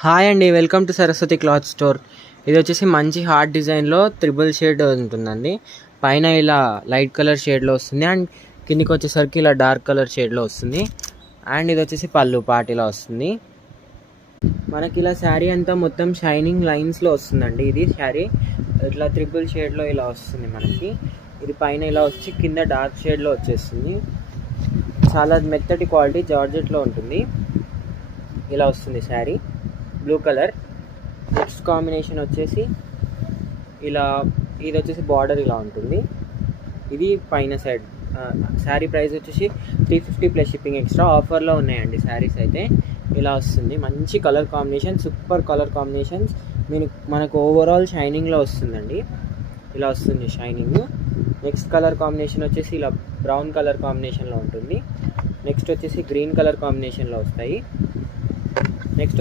Hi అండి, welcome to Saraswati cloth store. ఇది వచ్చేసి మంచి హార్ట్ డిజైన్లో త్రిబుల్ షేడ్ ఉంటుందండి. పైన ఇలా లైట్ కలర్ షేడ్లో వస్తుంది అండ్ కిందికి వచ్చేసరికి ఇలా డార్క్ కలర్ షేడ్లో వస్తుంది. అండ్ ఇది వచ్చేసి పళ్ళు పాటిలా వస్తుంది. మనకి ఇలా శారీ అంతా మొత్తం షైనింగ్ లైన్స్లో వస్తుందండి. ఇది శారీ ఇట్లా త్రిబుల్ షేడ్లో ఇలా వస్తుంది మనకి. ఇది పైన ఇలా వచ్చి కింద డార్క్ షేడ్లో వచ్చేస్తుంది. చాలా మెత్తటి క్వాలిటీ జార్జెట్లో ఉంటుంది. ఇలా వస్తుంది sari, blue colour. Next combination వచ్చేసి ఇలా, ఇది వచ్చేసి బార్డర్ ఇలా ఉంటుంది. ఇది పైన సైడ్. శారీ ప్రైస్ వచ్చేసి 350 ప్లస్ షిప్పింగ్ ఎక్స్ట్రా. ఆఫర్లో ఉన్నాయండి శారీస్ అయితే. ఇలా వస్తుంది, మంచి colour combination, super colour combinations. మనకు ఓవరాల్ షైనింగ్లో వస్తుందండి. ఇలా వస్తుంది షైనింగ్. నెక్స్ట్ కలర్ కాంబినేషన్ వచ్చేసి ఇలా బ్రౌన్ కలర్ కాంబినేషన్లో ఉంటుంది. నెక్స్ట్ వచ్చేసి గ్రీన్ కలర్ కాంబినేషన్లో వస్తాయి. నెక్స్ట్